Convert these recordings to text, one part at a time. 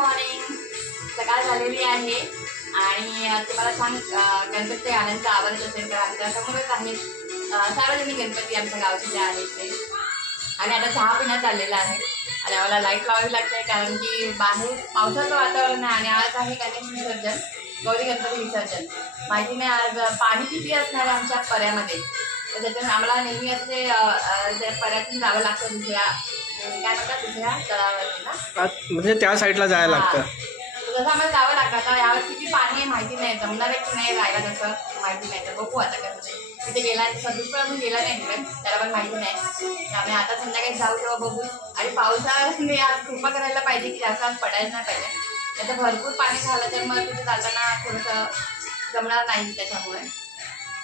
Morning. सकाळ झालेली आहे आणि तुम्हाला छान गणपती आनंदचा आवाज असेल तर आमच्या समोरच आहे सार्वजनिक गणपती आमच्या गावचे जे आहेत ते. आणि आता चहा पिण्यात चाललेला आहे आणि आम्हाला लाईट लावावी लागते कारण की बाहेर पावसाचं वातावरण आहे आणि आज आहे गणेश विसर्जन, गौरी गणपती विसर्जन. माहिती नाही आज पाणी किती असणार आहे आमच्या पर्यामध्ये, तर त्याच्यामुळे आम्हाला नेहमी असे त्या पर्यातून जावं लागतं दुसऱ्या काय म्हणतात दुसऱ्या तळावरती ना, म्हणजे त्या साईडला जायला लागतं. जसं आम्हाला जावं लागतं. आता यावर किती पाणी आहे माहिती नाही, जमणार आहे की नाही जायला तसं माहिती नाही, तर बघू आता कसं तिथे गेला सदुष्काळ पण गेला नाही तिकडे, त्याला पण माहिती नाही. त्यामुळे आता संध्याकाळी जाऊ तेव्हा बघू. आणि पावसाने आज कृपा करायला पाहिजे की जास्त आज पडायला नाही पाहिजे, नाही तर भरपूर पाणी झालं तर मग तिथे जाताना थोडंसं जमणार नाही त्याच्यामुळे.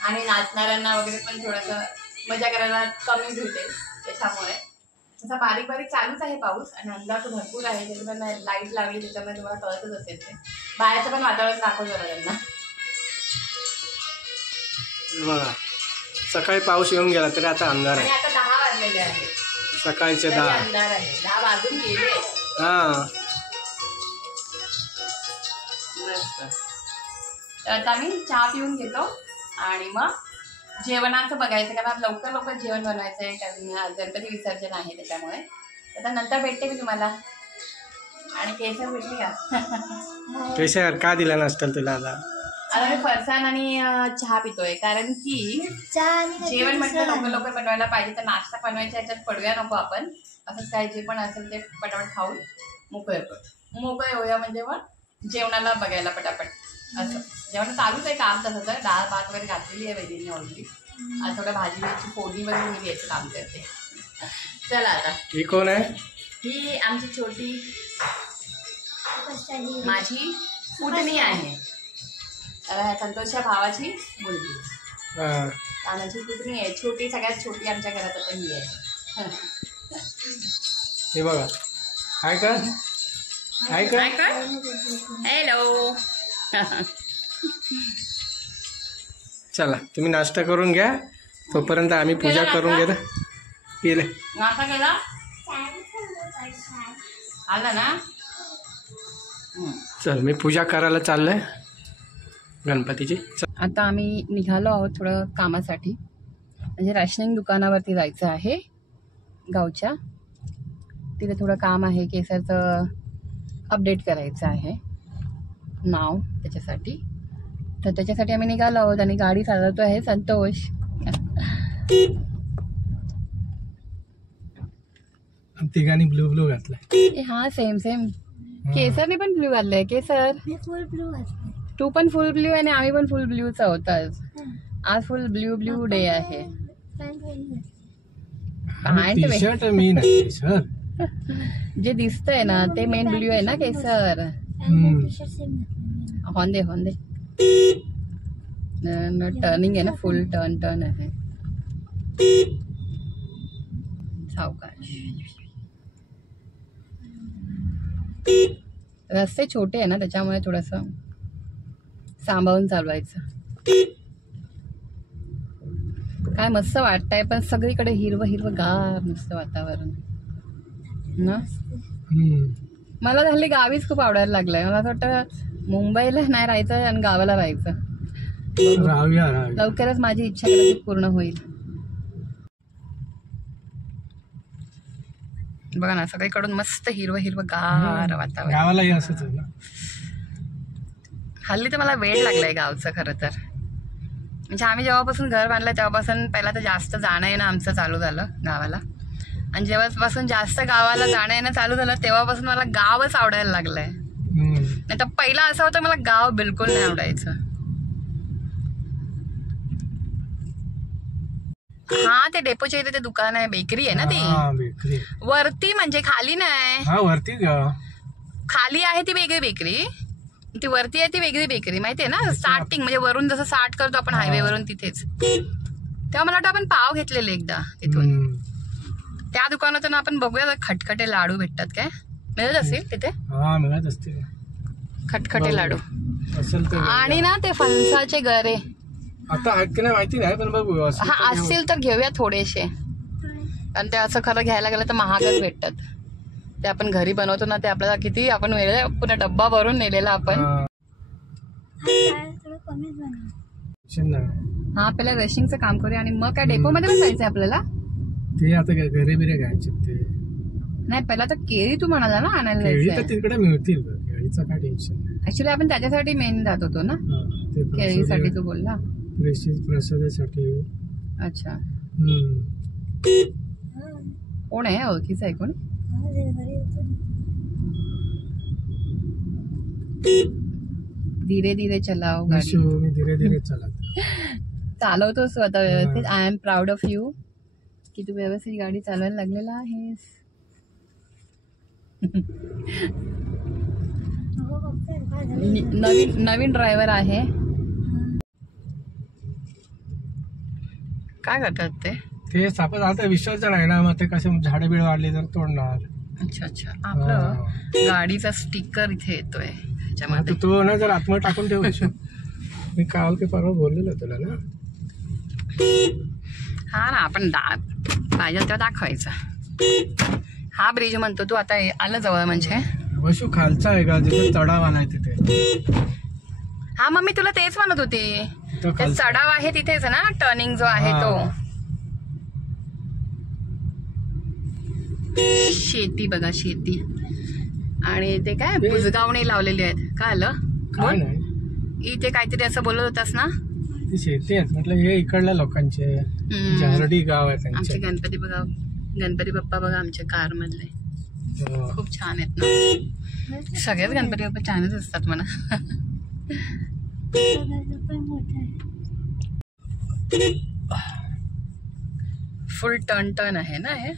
आणि नाचणाऱ्यांना वगैरे पण थोडंसं मजा करायला कमी भेटेल त्याच्यामुळे. तसा बारीक बारीक चालूच आहे पाऊस आणि अंधार तर भरपूर आहे, त्याच्यामुळे लाईट लावली त्याच्यामुळे तुम्हाला कळतच असेल ते. बाहेरचं पण वातावरण दाखवतो जरा त्यांना. बघा सकाळी पाऊस येऊन गेला तरी आता अंधार आणि आहे. आता 10 वाजलेले आहे, सकाळचे तरी 10. अंधार आहे, 10 वाजून गेले. हां मस्त. तर आता मी चहा पिऊन घेतो आणि मग जेवणाचं बघायचं, कारण लवकर लवकर जेवण बनवायचं आहे कारण गणपती विसर्जन आहे त्याच्यामुळे. आता नंतर भेटते मी तुम्हाला. आणि केसर भेटली का? केसर का दिला नसतं तुला आता? आता मी फरसाण आणि चहा पितोय कारण की जेवण म्हटलं लवकर लवकर बनवायला पाहिजे, तर नाश्ता बनवायच्या ह्याच्यात पडूया नको आपण. असंच काय जे पण असेल ते पटापट खाऊन मोकळे होऊया, म्हणजे मग जेवणाला बघायला पटापट. असं जेवण चालूच आहे काम तसं, तर डाळ भात वगैरे घातलेली आहे वैदिकने ऑलरेडी. आणि थोडं भाजी बिजीची फोडणी वगैरे मी घ्यायचं काम करते. चला आता. ही कोण आहे? ही आमची छोटी माझी पुतणी आहे, संतोषच्या भावाची मुलगी. माझी पुतणी आहे, छोटी, सगळ्यात छोटी आमच्या घरात आता ही आहे. हे बघा काय कर हॅलो. चला तुम्ही नाश्ता करून घ्या, तोपर्यंत आम्ही पूजा करून घेतो. केले नाश्ता केला आला ना. चल मी पूजा करायला चाललंय गणपतीची. आता आम्ही निघालो आहोत थोडं कामासाठी, म्हणजे रॅशनिंग दुकानावरती जायचं आहे गावच्या. तिथे थोडं काम आहे, केसरचं अपडेट करायचं आहे नाव त्याच्यासाठी. तर त्याच्यासाठी आम्ही निघालो आहोत आणि गाडी चालवतो आहे संतोष. तिघांनी ब्लू ब्लू घातलाय. हा सेम केसरने पण ब्ल्यू घातलाय. केसर तू पण फुल ब्ल्यू आहे आणि आम्ही पण फुल ब्ल्यूच आहोत आज फुल ब्ल्यू डे आहे. शर्ट मी नाही सर, जे दिसतंय ना ते मेन ब्ल्यू आहे ना केसर. होंदे टर्निंग आहे ना, फुल टर्न आहे. सावकाश. रस्ते छोटे आहे ना त्याच्यामुळे थोडस सांभाळून चालवायचं. काय मस्त वाटतंय, पण सगळीकडे हिरवं गार मस्त वातावरण ना. मला झाली गावीच खूप आवडायला लागलंय. मला असं वाटतं मुंबईला नाही राहायचं आणि गावाला राहायचं. लवकरच माझी इच्छा कदाचित पूर्ण होईल. बघा ना सगळीकडून मस्त हिरवं गार वातावरण. गावालाही असंच आहे ना. हल्ली तर मला वेळ लागलाय गावचं खरं तर. म्हणजे आम्ही जेव्हापासून घर बांधलं तेव्हापासून पहिला तर जास्त जाणं येणं आमचं चालू झालं गावाला. आणि जेव्हापासून जास्त गावाला जाणं येणं चालू झालं तेव्हापासून मला गावच आवडायला लागलंय. नाही तर पहिला असं होतं मला गाव बिलकुल नाही आवडायचं. हा ते डेपोच्या इथे ते दुकान आहे, बेकरी आहे ना ती वरती, म्हणजे खाली नाही. वरती खाली आहे ती वेगळी बेकरी, ती वरती आहे ती वेगळी बेकरी. माहितीये ना, स्टार्टिंग म्हणजे वरून जसं स्टार्ट करतो आपण हायवे वरून तिथेच. तेव्हा मला वाटतं आपण पाव घेतलेले एकदा तिथून. त्या दुकानातून आपण बघूया खटखटे लाडू भेटतात काय, मिळत असेल तिथे. मिळत असतील खटखटे लाडू. आणि ना ते फणसाचे गरे आता आहेत की नाही माहिती नाही, पण बघू. हा असतील तर घेऊया थोडेसे, कारण ते असं खरं घ्यायला गेलं तर महागच भेटतात. ते आपण घरी बनवतो ना, ते आपल्याला किती आपण पुन्हा डब्बा भरून नेलेला आपण. हा, पहिला रशिंगचं काम करूया आणि मग काय डेपो मध्ये पण जायचंय आपल्याला. ते आता घरी बिरे घ्यायचे ते नाही, पहिला तर केळी तू म्हणाला ना आणायला केळी तर जायचंय. तिकडे मिळतील, केळीचं काय टेन्शन नाही. ऍक्च्युली आपण त्याच्यासाठी मेन जात होतो ना, ते केळीसाठी तू बोलला. प्रसादासाठी. अच्छा, कोण आहे ओळखीचं आहे कोण? धीरे धीरे चलाव गाडी. मी धीरे धीरे चालत चालवतोस तू आता व्यवस्थित. I am proud of you की तू व्यवस्थित गाडी चालवायला लागलेला आहेस. नवीन ड्रायव्हर आहे. काय करतात ते सापच आता विसर्जन आहे ना, मग ते कसे झाडे बिळ वाढले तर तोडणार. अच्छा, आपलं गाडीचा स्टिकर इथे येतोय ह्याच्यामध्ये. तो ना जर आतमध्ये टाकून ठेवू. मी काल की परवा बोललेलो तुला ना. हा ना, आपण पाहिजे तेव्हा दाखवायचा. हा ब्रिज म्हणतो तू आता आलं जवळ म्हणजे. वशू खालचा आहे का जिथे चढाव आहे तिथे. हा, मग मी तुला तेच म्हणत होती. ते चढाव आहे तिथेच ना, टर्निंग जो आहे तो. शेती बघा, शेती. आणि ते काय बुजगावणे लावलेले आहेत. काय आलं? काय नाही, इथे काहीतरी असं बोलत होतास ना. ती शेती आहेत म्हटलं, हे इकडल्या लोकांचे झारडी गाव आहे आमचे त्यांचे. गणपती बघा, गणपती बाप्पा बघा आमच्या कार मधले खूप छान आहेत ना. सगळेच गणपती बाप्पा छानच असतात म्हणा. फुल टर्न आहे ना हे.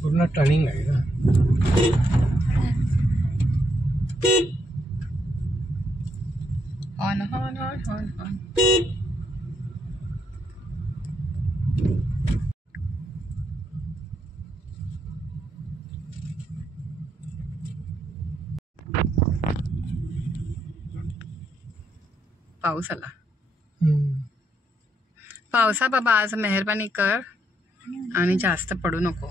पूर्ण टर्निंग आहे ना. ऑन. पाऊस आला. पावसा बाबा आज मेहरबानी कर आणि जास्त पडू नको.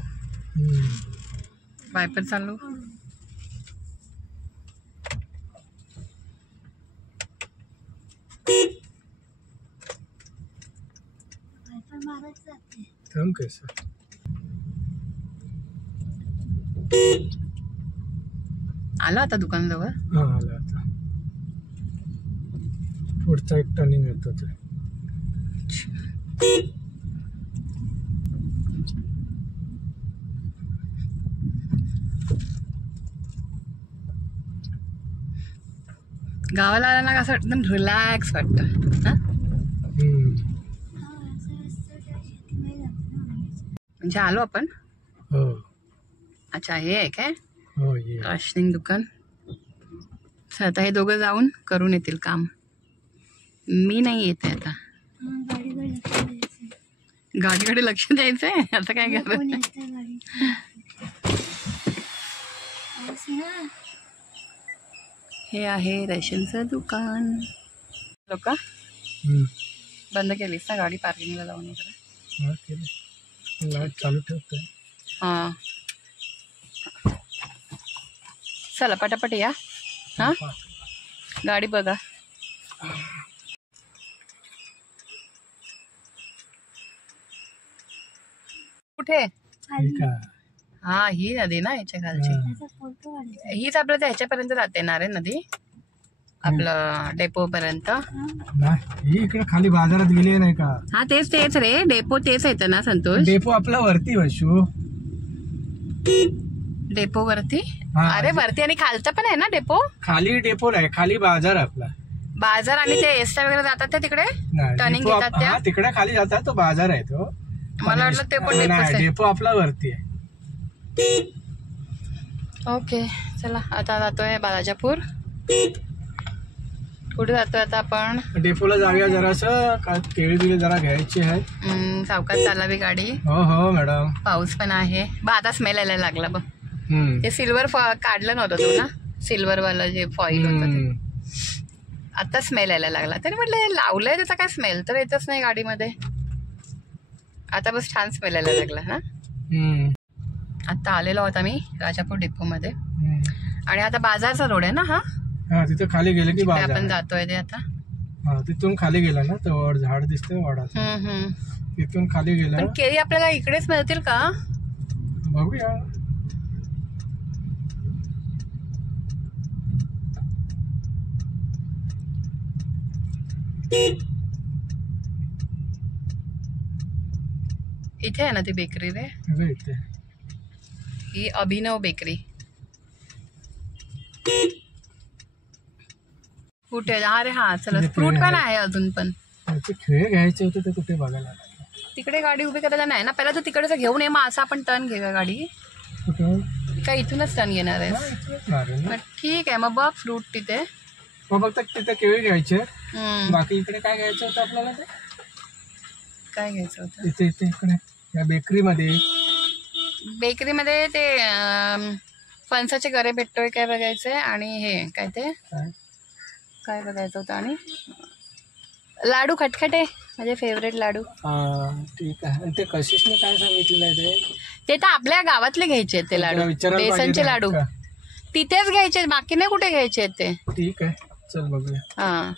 वायपर चालू. आला आता दुकानाजवळ. आला आता. पुढचा एक टर्निंग येतो ते. गावाला आला ना, असं एकदम रिलॅक्स वाटतं ना. म्हणजे आलो आपण. हो. अच्छा, हे आहे काय हो, ये राशनिंग दुकान. चल आता हे दोघं जाऊन करून येतील काम. मी नाही येते आता. गाडीकडे लक्ष द्यायचंय आता. काय करत हे आहे रेशनचं दुकान. लोक बंद केलीस ना गाडी पार्किंगला लावून इकडे. लाईट चालू ठेवतोय. हा, चला पटापट या. हा, गाडी बघा. कुठे? हा, ही नदी ना याच्या खालची. हीच आपल्या त्या ह्याच्यापर्यंत जाते ना रे नदी, आपलं डेपो पर्यंत. ही इकडे खाली बाजारात गेली नाही का? हा, तेच रे, डेपो तेच येतं ना संतोष. डेपो आपला वरती वशू. डेपो वरती. अरे वरती आणि खालचा पण आहे ना डेपो. खाली डेपो नाही, खाली बाजार आपला. बाजार आणि ते एसटा वगैरे जातात ते तिकडे टर्निंग घेतात त्या तिकडे खाली जातात. तो बाजार आहे तो. मला वाटलं ते पण डेपो आपला वरती आहे. ओके, चला आता जातोय बालाजापूर. कुठे जातोय आता आपण? डेपोला जाऊया जरासं. केळी बिळी जरा घ्यायची आहे. सावकाश चालावी गाडी. हो मॅडम. पाऊस पण आहे बा. आता स्मेल यायला लागला बघ. ते सिल्वर काढलं नव्हतं तू ना, सिल्वर वाला जे फॉईल होतं ते. आता स्मेल यायला लागला. तरी म्हटलं लावलंय त्याचा काय स्मेल तर येतच नाही गाडीमध्ये. आता बस छान स्मेल यायला लागला ना. आता आलेलो आहोत आम्ही राजापूर डेपोमध्ये हम्म. आणि आता बाजारचा रोड आहे ना हा हा तिथं खाली गेलं की ते बाजार आपण आहे. जातोय ते आता. हा तिथून खाली गेला ना तर वर झाड दिसतंय वडाचं. तिथून खाली गेला पण केळी आपल्याला इकडेच मिळतील का? बघूया. इथे आहे ना ती बेकरी रे, अगं इथे ही अभिनव बेकरी. कुठे? अरे हा चला, इथे फ्रूट पण आहे. आहे अजून पण. ते खेळ घ्यायचे होते ते कुठे बघायला लागले. तिकडे गाडी उभी करायला नाही ना, पहिला तू तिकडेच घेऊन ये, मग असं आपण टर्न घेऊया गाडी. कुठं? का इथूनच टर्न घेणार हा, आहेस? इथेच मारेल ना. मग ठीक आहे, मग बघ फ्रूट तिथे. मग फक्त तिथे केळी घ्यायचे. हम्म. बाकी इकडे काय घ्यायचं होतं आपल्याला ते? काय घ्यायचं होतं इथे इथे इकडे या बेकरीमध्ये. बेकरीमध्ये? ते फणसाचे गरे भेटतोय काय बघायचंय, आणि हे काय ते काय? काय बघायचं होतं, आणि लाडू खटखटे, माझे फेवरेट लाडू. ठीक आहे. आणि ते कशिशने काय सांगितलेलं आहे ते? ते तर आपल्या गावातले घ्यायचे आहेत ते त्याला लाडू, विचारायला पाहिजे बेसनचे ना लाडू. का? तिथेच घ्यायचे आहेत, बाकी नाही कुठे घ्यायचे आहेत ते. ठीक आहे, चल बघूया. हा,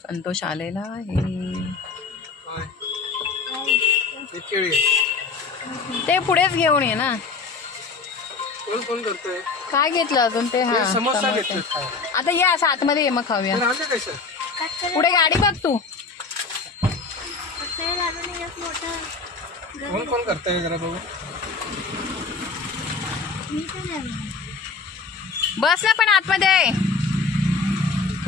संतोष आलेला आहे. ते केळी ते पुढेच घेऊन ये ना. कोण कोण करतोय? काय घेतलं अजून ते? हा, समोसा समोसे. घेतलं. आता ये असं आतमध्ये ये, मग खाऊया. पुढे गाडी बघ तू. कोण कोण करताय जरा बघू. बस ना पण आतमध्ये.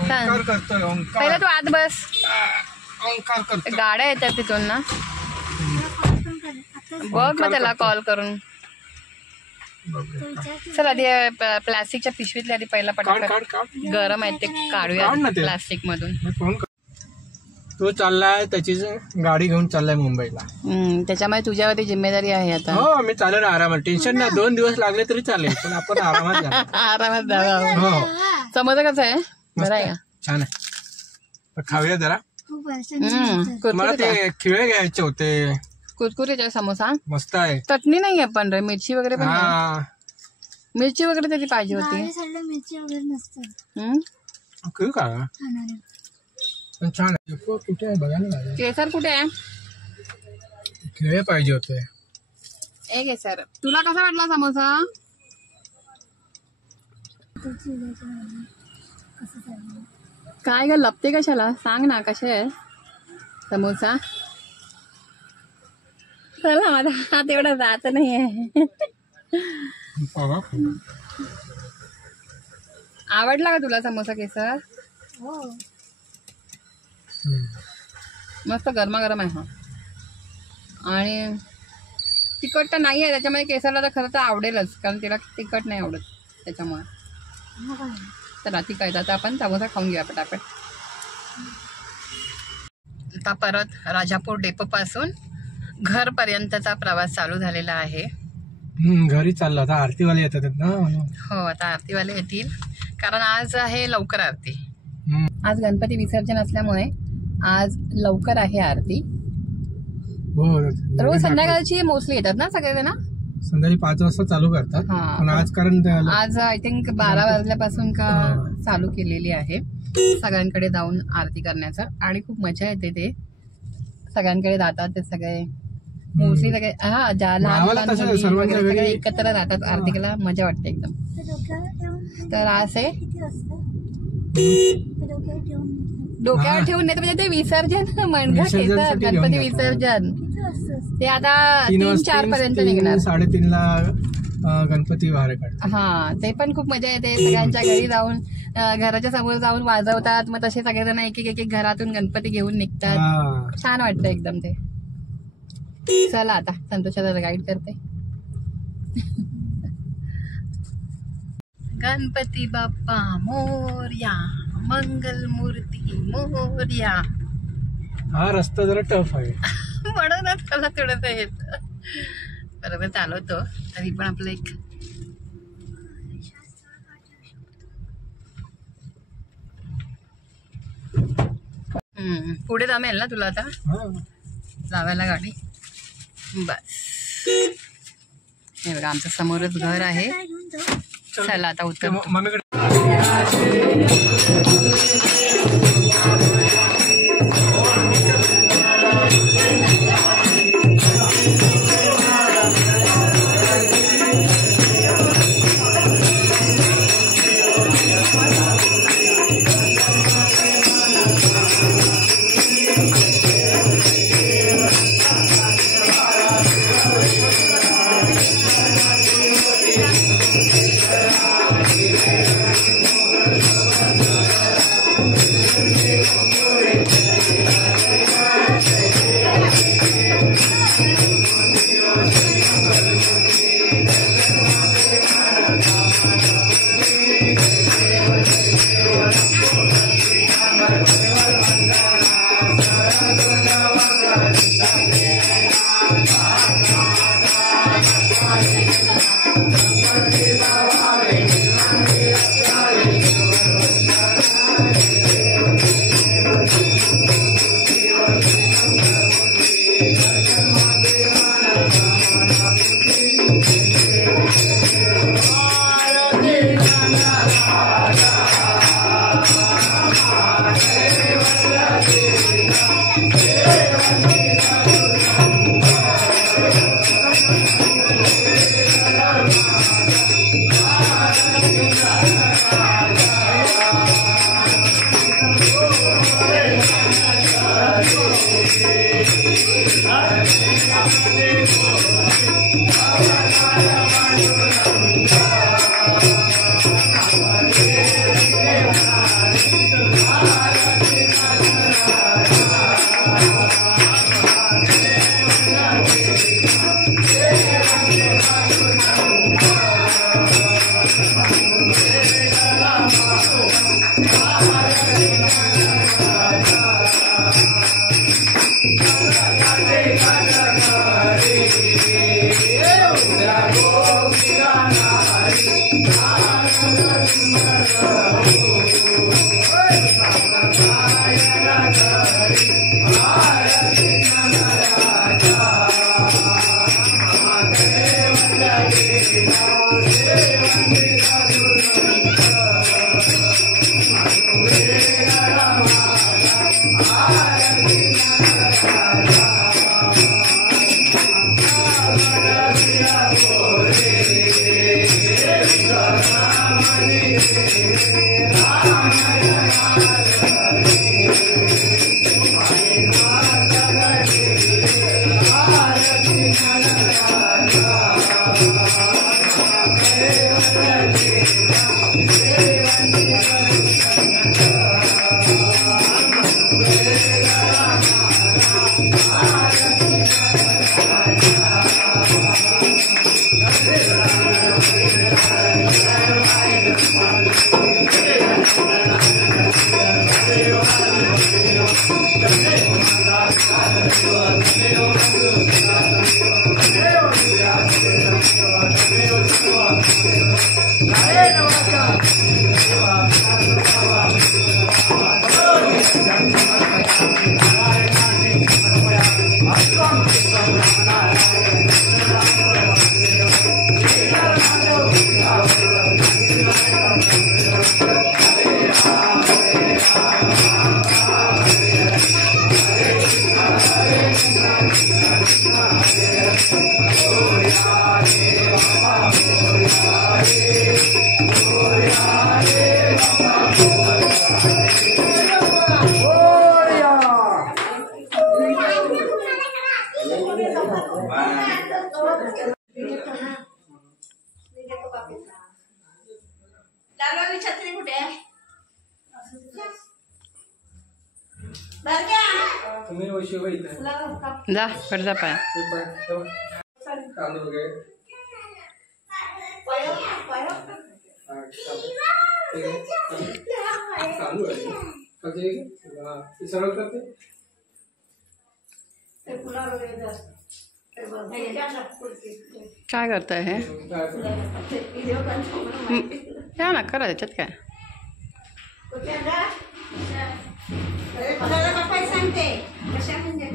ओंकार करतोय. ओंकार पहिलं तू आत बस. ओंकार करतोय. गाड्या येतात तिथून ना, बघ मग त्याला कॉल करून. चल आधी प्लास्टिकच्या पिशवीतल्या आधी पहिला काढ पटापट काढ काढ. गरम आहेत ते काढूया काढ ना ते. प्लास्टिक मधून. मी फोन कर. तो चाललाय त्याची गाडी घेऊन चाललाय मुंबईला. त्याच्यामुळे तुझ्यावरती जिम्मेदारी आहे आता. हो मी चालेल आरामात. टेन्शन नाही. 2 दिवस लागले तरी चालेल, पण आपण आरामात जा. आरामात जाऊया. हो समोसा कसा आहे? मस्त बरं आहे आहे. का? छान आहे. तर खाऊया जरा. मला कुरकुरीत आहे. ते खिळे घ्यायचे होते. कुरकुरीत आहे समोसा. मस्त आहे. चटणी नाही आहे पण रे, मिरची वगैरे पण नाही. हा मिरची वगैरे त्याची पाहिजे होती. मिरची वगैरे नसतं घेऊ का? खाणारे. पण छान आहे. कुठे आहे बघा ना. केसर कुठे आहे? खिळे पाहिजे होते. एक आहे सर. तुला कसा वाटला समोसा? काय ग लपते कशाला? सांग ना कसे आहे समोसा? चला माझा हात एवढा जात नाही आहे. आवडला का तुला समोसा केसर? हो. मस्त गरमागरम आहे हा. आणि तिखट तर नाही आहे, त्याच्यामुळे केसरला तर खरं तर आवडेलच, कारण तिला तिखट नाही आवडत त्याच्यामुळे. चला ठीक आहे, आता आपण समोसा खाऊन घेऊया पटापट. आता परत राजापूर डेपो पासून घरपर्यंतचा प्रवास चालू झालेला आहे. घरी चालला आता. आरतीवाले येतात ना. हो, आता आरतीवाले येतील, कारण आज आहे लवकर आरती. हम्म. आज गणपती विसर्जन असल्यामुळे आज लवकर आहे आरती. हो रोज संध्याकाळची मोस्टली येतात ना सगळेजण. संध्याकाळी 5 वाजता चालू करतात. हा. पण आज कारण आज आय थिंक 12 वाजल्यापासून का चालू केलेली आहे सगळ्यांकडे जाऊन आरती करण्याचं. आणि खूप मजा येते ते. सगळ्यांकडे जातात ते सगळे मोस्टली सगळे. हा, ज्या लहान गावाला लहान तसं मुली सर्वांच्या वगैरे सगळे घरी- एकत्र राहतात आरती करायला. मजा वाटते एकदम. तर आज आहे डोक्यावर ठेवून नाही, म्हणजे ते विसर्जन मंडळ घेतात विसर्जनासाठी घेऊन गणपती जातात. विसर्जन. ते आता 3 3-4 पर्यंत निघणार. 3:30ला गणपती बाहेर काढतात. हा, ते पण खूप मजा येते. सगळ्यांच्या घरी जाऊन घराच्या समोर जाऊन वाजवतात. मग तसे सगळेजण एक एक घरातून गणपती घेऊन निघतात. हा. छान वाटतं एकदम ते. चला आता संतोषाला गाईड करते. गणपती बाप्पा मोरया, मंगल मूर्ती मोरया. हा रस्ता जरा टफ आहे. म्हणूनच मला थोडंसं येत. बरोबर चालवतो तरी पण आपलं एक पुढे जमेल ना तुला आता हा. लावायला गाडी? बस हे बघा आमचं समोरच घर आहे. काय घेऊन जाऊ? चला आता उत्तर मम्मीकडे लालवाली छत्री कुठे आहे? तुम्ही वैशिक इथे जा कडजा पाय तांदूळ वगैरे तांदूळ आहे ते सरळ करते काय करताय हे या ना करा त्याच्यात काय सांगते कशा म्हणजे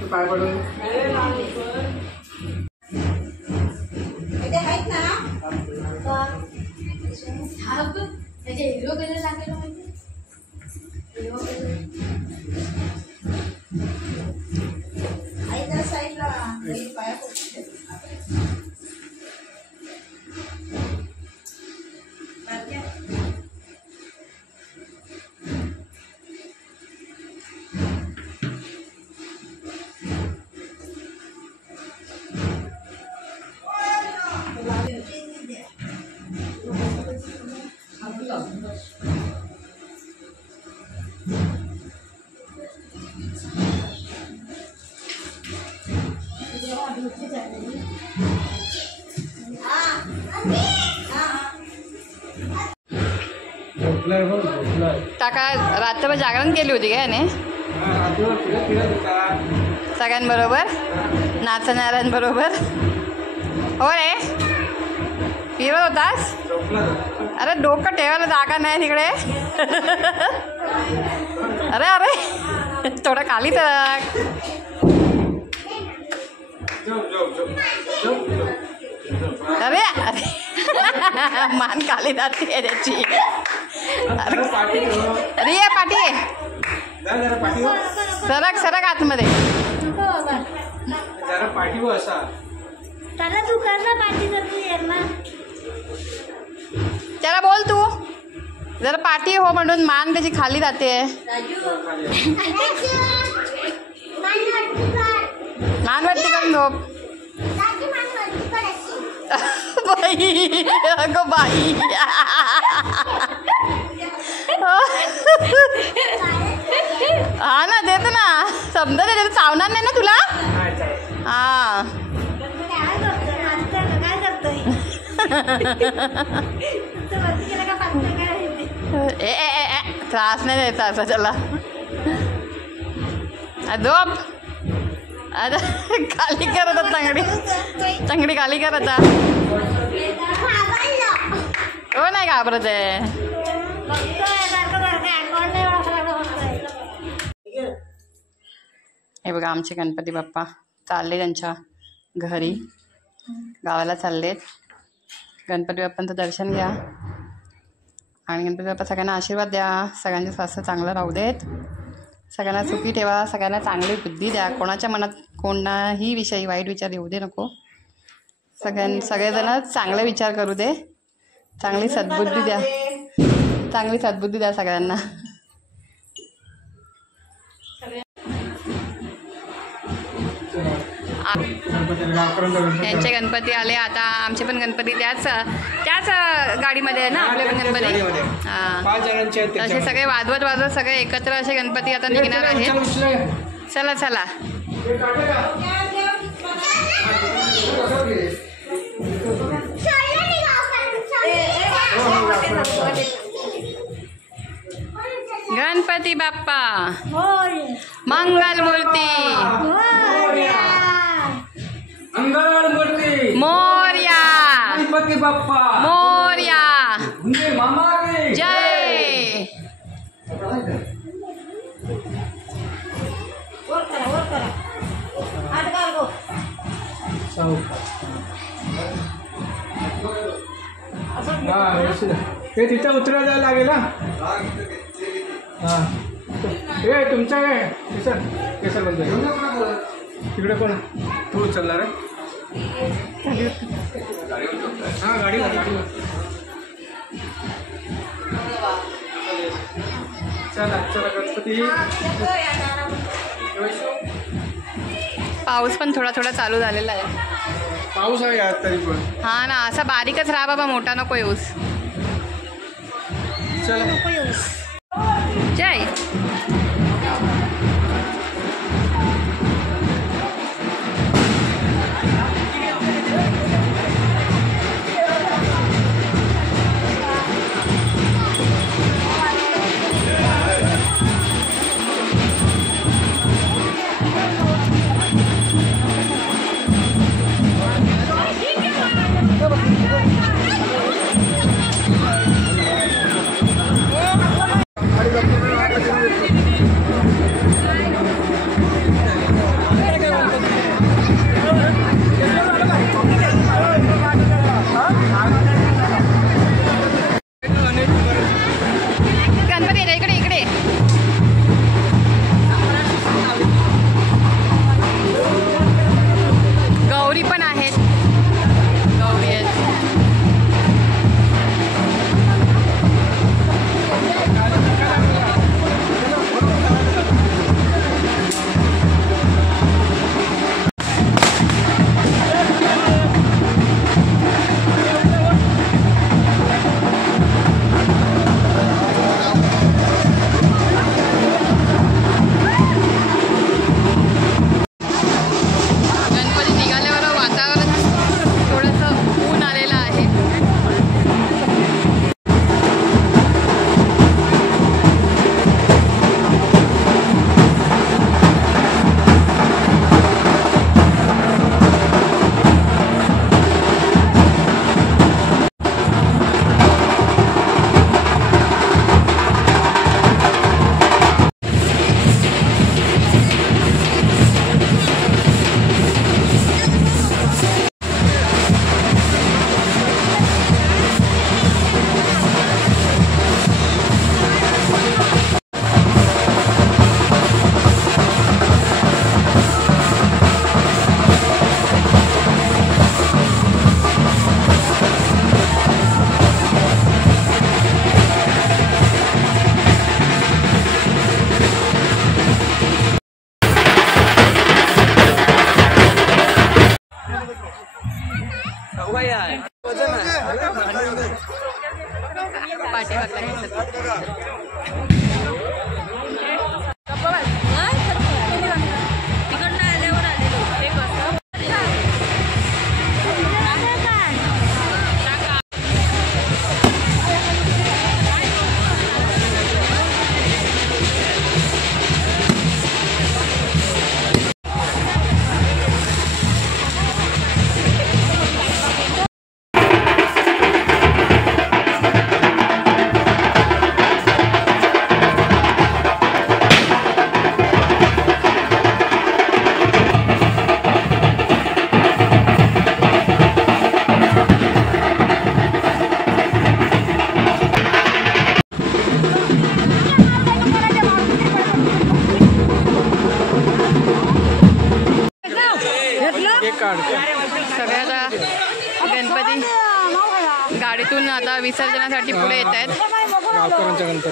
तू पाय पडून त्याचे हिरो कलर टाकलेला माहिती हिरो कलर आई त्या साईडला पाया पडते झोपलाय बघ झोपलाय. टाका रात्रभर जागरण केली होती काय याने हा, रात्रभर फिरत होता. सगळ्यांबरोबर नाचणाऱ्यांबरोबर. हो रे फिरत होतास. झोपला तो. अरे डोकं ठेवायला जागा नाही तिकडे. अरे अरे थोडं खाली तर. झोप झोप झोप झोप झोप. अरे अरे मान खाली जाते त्याची. जरा पाठी हो. अरे ये पाठी ये. जरा पाठी हो. सरक सरक आतमध्ये. नको बाबा जरा पाठी हो असा. त्याला तू कर ना पाठी कर तू यार ना त्याला बोल तू जरा पाठी हो म्हणून. मान त्याची खाली जाते. मान वरती करून झोप. बाई अगं बाई. हा ना देत ना समजा त्याच्यात चावणार नाही ना तुला. नाही चालेल. हा ए ए ए ए, त्रास नाही द्यायचा असं त्याला. झोप. आता खाली करत चांगडी चांगडी खाली करत. हो नाही घाबरत आहे. हे बघा आमचे गणपती बाप्पा चालले त्यांच्या घरी. गावाला चाललेत. गणपती बाप्पांचं दर्शन घ्या आणि गणपती बाप्पा सगळ्यांना आशीर्वाद द्या. सगळ्यांचे स्वास्थ्य चांगलं राहू देत. सगळ्यांना सुखी ठेवा. सगळ्यांना चांगली बुद्धी द्या. कोणाच्या मनात कोणाही विषयी वाईट विचार येऊ दे नको. सगळेजण चांगले विचार करू दे. चांगली सद्बुद्धी द्या. चांगली सद्बुद्धी द्या सगळ्यांना. यांचे गणपती आले आता. आमचे पण गणपती त्याच गाडीमध्ये आहे ना आपले पण गणपती. हां 5 जणांचे आहेत असे त्याच्यामध्ये. सगळे वाजवत सगळे एकत्र असे गणपती आता निघणार आहेत. चला चला गणपती बाप्पा मंगल मूर्ती मंगलमूर्ती मोरया गणपती बाप्पा मोरया म्हणजे मामा की जय. हे तिथं उतरा जायला लागेल हा. हे तुमचं आहे केसर केसर म्हणतो तिकडे कोण तू उचलणार आहे. हां गाडी चला चला गणपती. पाऊस पण थोडा थोडा चालू झालेला आहे. पाऊस आहे आज तरी पण. हा ना असा बारीकच राहा बाबा. मोठा नको येऊस. चला जय. गाडी सगळ्या गणपती गाडीतून आता विसर्जनासाठी पुढे येत आहेत. गावकऱ्यांच्या गणपती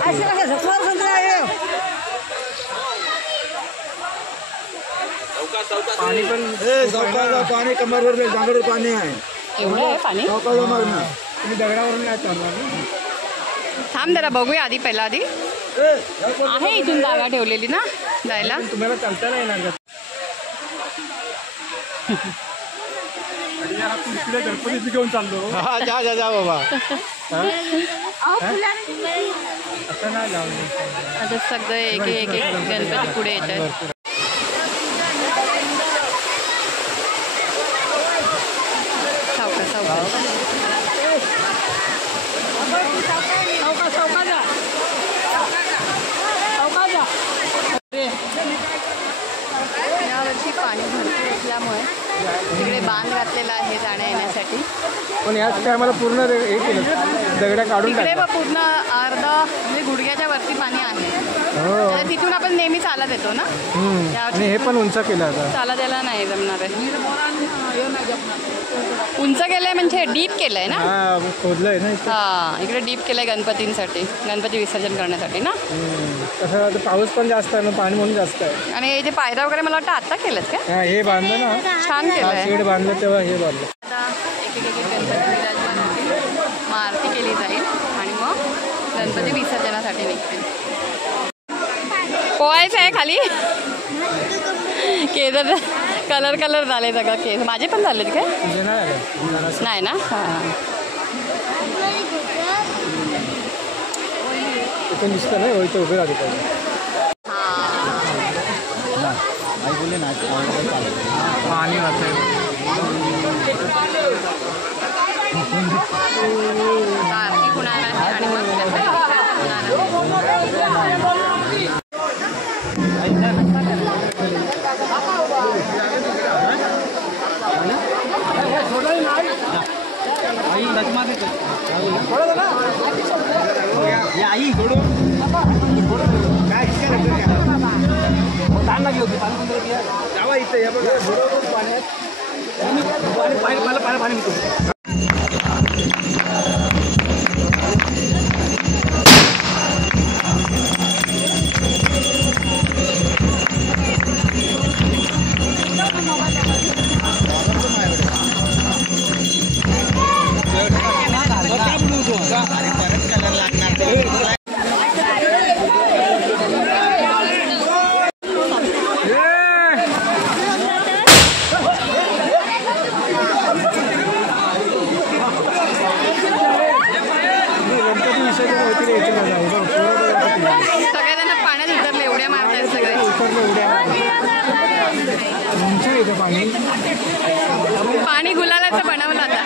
पाणी पण पाणी कमरवर जांगडवर पाणी आहे. एवढं आहे पाणी. तुम्ही दगडावरून नाही चालणार ना. थांब जरा बघूया आधी पहिला आधी आहे इथून जागा ठेवलेली ना जायला. तुम्हाला चालता नाही येणार गणपती घेऊन चाललो. हा जा जा जा बाबा. असं नाही जाऊ. आता सगळे एक एक एक गणपती पुढे येत आहेत. सावकाश सावकाश यावर्षी पाणी भरपूर असल्यामुळे तिकडे बांध घातलेला आहे जाण्या येण्यासाठी. पण याच टायमाला पूर्ण हे केलं दगड्या काढून तिकडे पूर्ण अर्धा म्हणजे गुडघ्याच्या वरती पाणी आहे. हो. तिथून आपण नेहमी चालत येतो ना. आणि हे पण उंच केलं आता. चालत यायला नाही जमणार आहे. उंच केलंय म्हणजे डीप केलंय ना. हा खोदलंय ना. हा इकडे डीप केलंय गणपतींसाठी गणपती विसर्जन करण्यासाठी ना. कसं आता पाऊस पण जास्त आहे ना पाणी म्हणून जास्त आहे. आणि हे जे पायऱ्या वगैरे मला वाटतं आता केलं का. हे बांधलं ना छान केलंय. शेड बांधलं तेव्हा हे बांधलं. आता एक एक एक गणपती विराजमान होतील. मग आरती केली जाईल आणि मग गणपती विसर्जनासाठी निघतील. पोहायचं आहे खाली. केस कलर कलर झाले सगळं. केस माझे पण झालेत काय नाही ना. हां इथं दिसतं ना इथं उभे राहते पाहिजे. पाणी वाचलं आरती होणार आहे आणि मग गणपती सगळेजण पाण्यात उतरले. उड्या मारतात सगळे. पाणी गुलालाचं बनवलं आता.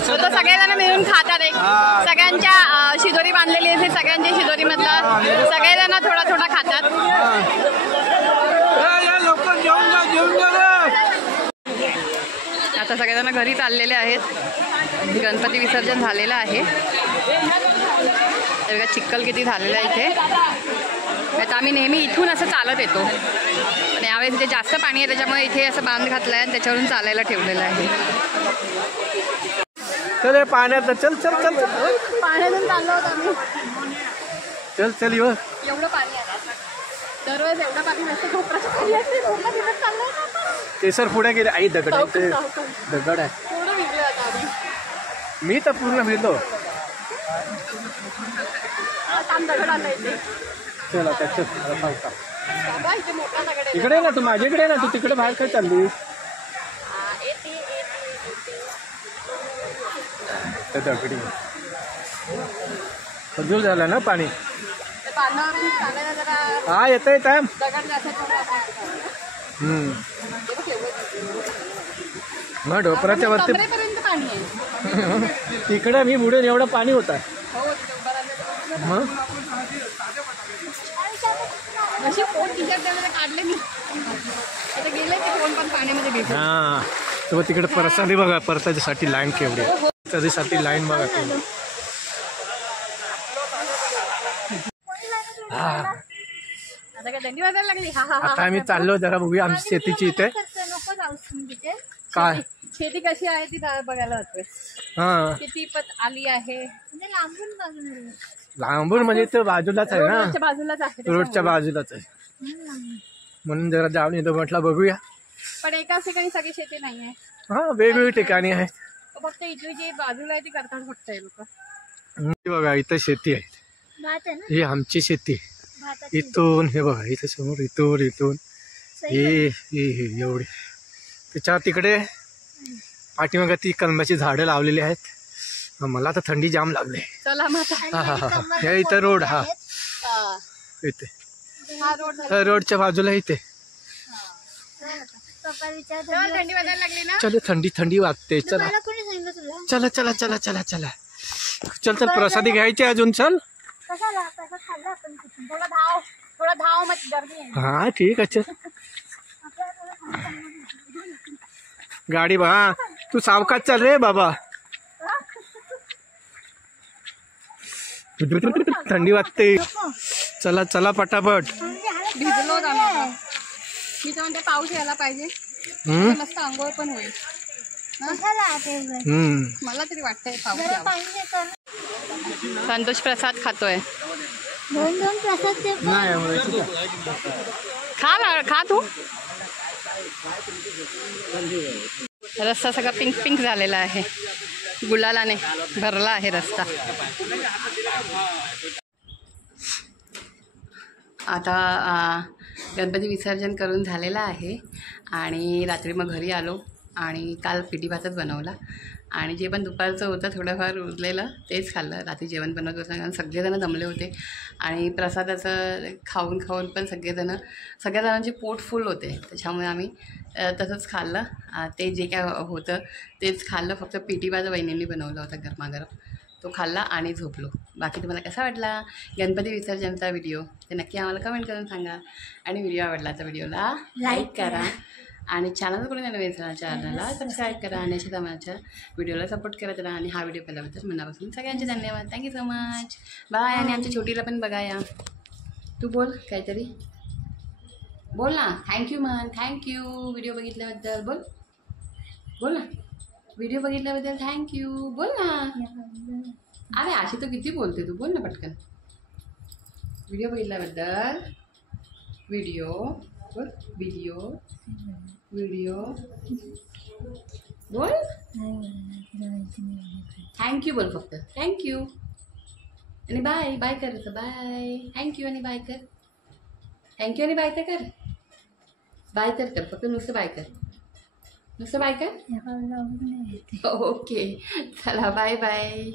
तो सगळेजण मिळून खातात एक सगळ्यांच्या शिदोरी बांधलेली आहे सगळ्यांच्या शिदोरी मधला सगळेजण थोडा थोडा खातात. आता सगळेजण घरी चाललेले आहेत. गणपती विसर्जन झालेलं आहे. बघा चिखल किती झालेला आहे इथे. आता आम्ही नेहमी इथून असं चालत येतो आणि यावेळेस इथे जास्त पाणी आहे त्याच्यामुळे इथे असं बांध घातलं आहे आणि त्याच्यावरून चालायला ठेवलेलं आहे. चल पाण्यात चल चल चल पाण्यातून चाललो होतो आम्ही. चल चल येऊ एवढं पाणी आहे दरवेळेस एवढं पाणी नसतं. कोपराच्या खाली असते चाललंय केसर पुढे गेले आई दगड दगड आहे. पूर्ण भिजलो आता आम्ही. मी तर पूर्ण भिजलो. दगड आला इथे. चल आता चल मला सांगता बाबा इथे मोठा दगड आहे. इकडे ना तू माझ्याकडे ना तू तिकडे बाहेर काय चालली. दगडी खजूर झाला ना पाणी पानावरून चालायला जरा हा येतंय टाइम. दगड जास्त मग ढोपराच्या वरती कमरेपर्यंत पाणी आहे. तिकडे मी बुडून एवढं पाणी होत आहे. हो तिथे उभा राहिलं मग अशी फोन टी शर्ट त्याला काढले मी आता गेले ते फोन पण पाण्यामध्ये भेटले. हा तर तिकडे प्रसादी बघा, प्रसादीसाठी लाईन केवढी आहे. प्रसादीसाठी लाईन बघा केवढी. हा आता काय दंडी वाजायला लागली. हा हा हा आता आम्ही चाललो जरा बघूया आमची शेतीची इथे नको जाऊस तुम्ही तिथे. काय. शेती कशी आहे ती बघायला होते. हा किती पत आली आहे. म्हणजे लांबून बघणार. लांबून म्हणजे ते बाजूलाच आहे ना, रोडच्या बाजूलाच आहे. रोडच्या बाजूलाच आहे. म्हणून जरा जाऊन येतो म्हटलं बघूया. पण एकाच ठिकाणी सगळी शेती नाही आहे. हा वेगवेगळी ठिकाणी आहेत. फक्त इथली जी बाजूला आहे ती करतात फक्त हे लोक. हे बघा इथं शेती आहे. भात आहे ना. ही आमची शेती आहे. भाताची इथून हे बघा इथं समोर इथून हे एवढी. त्याच्या तिकडे पाठीमागे ती कलमाची झाडं लावलेली आहेत. मला तर थंडी जाम लागली. चला मग हा हा हा हे इथं रोड. हा इथे हा रोड रोडच्या बाजूला इथे. पप्पा विचारत चल थंडी वाजायला लागली ना. चल थंडी वाजते. चला मला कोणी सांगितलं तुला. चला चला चला चला चला चल चल प्रसादी घ्यायची अजून. चल कशाला पैसा खाल्ला आपण कुठून. थोडा धाव मग गर्दी आहे. हा ठीक आहे चल. गाडी बा तू सावकाश चल रे बाबा. थंडी वाजते. चला चला पटापट. भिजलो आम्ही. मी तर म्हणते पाऊस यायला पाहिजे. मस्त आंघोळ पण होईल. कशाला आता एवढं? मला तरी वाटतंय पाऊस जरा यावा. पाणी दे तर. संतोष प्रसाद खातोय. दोन प्रसाद ते पण. खा तू. रस्ता सगळा पिंक पिंक झालेला आहे. गुलालाने भरला आहे रस्ता. आता गणपती विसर्जन करून झालेलं आहे आणि रात्री मग घरी आलो आणि काल पिठी भातच बनवला आणि जे पण दुपारचं होतं थोडंफार उरलेलं तेच खाल्लं. रात्री जेवण बनवत होतं कारण सगळेजण दमले होते आणि प्रसादाचं खाऊन पण सगळ्या जणांचे पोट फुल होते. त्याच्यामुळे आम्ही तसंच खाल्लं. ते जे काय होतं तेच खाल्लं. फक्त पिठी भात वहिनींनी बनवला होता गरमागरम, तो खाल्ला आणि झोपलो. बाकी तुम्हाला कसा वाटला गणपती विसर्जनचा व्हिडिओ ते नक्की आम्हाला कमेंट करून सांगा. आणि व्हिडिओ आवडला तर व्हिडिओला लाईक करा आणि चॅनल कोणी नवीन चॅनलला सबस्क्राईब करा आणि अशाच आमच्या व्हिडिओला सपोर्ट करत राहा. आणि हा व्हिडिओ पाहिल्याबद्दल मनापासून सगळ्यांचे धन्यवाद. Thank you so much. बाय. आणि आमच्या छोटीला पण बघा या. तू बोल काहीतरी बोल ना. थँक्यू म्हण. थँक्यू व्हिडिओ बघितल्याबद्दल. बोल ना. व्हिडिओ बघितल्याबद्दल थँक्यू बोल ना. अरे अशी तर किती बोलते तू. बोल ना पटकन. व्हिडिओ बघितल्याबद्दल. व्हिडिओ बोल. व्हिडिओ बोल. थँक्यू बोल फक्त. थँक्यू आणि बाय. बाय कर. बाय. थँक्यू आणि बाय कर. थँक्यू आणि बाय तर कर. बाय तर कर. फक्त नुसतं बाय कर. नुसतं बाय कर. ओके चला बाय बाय.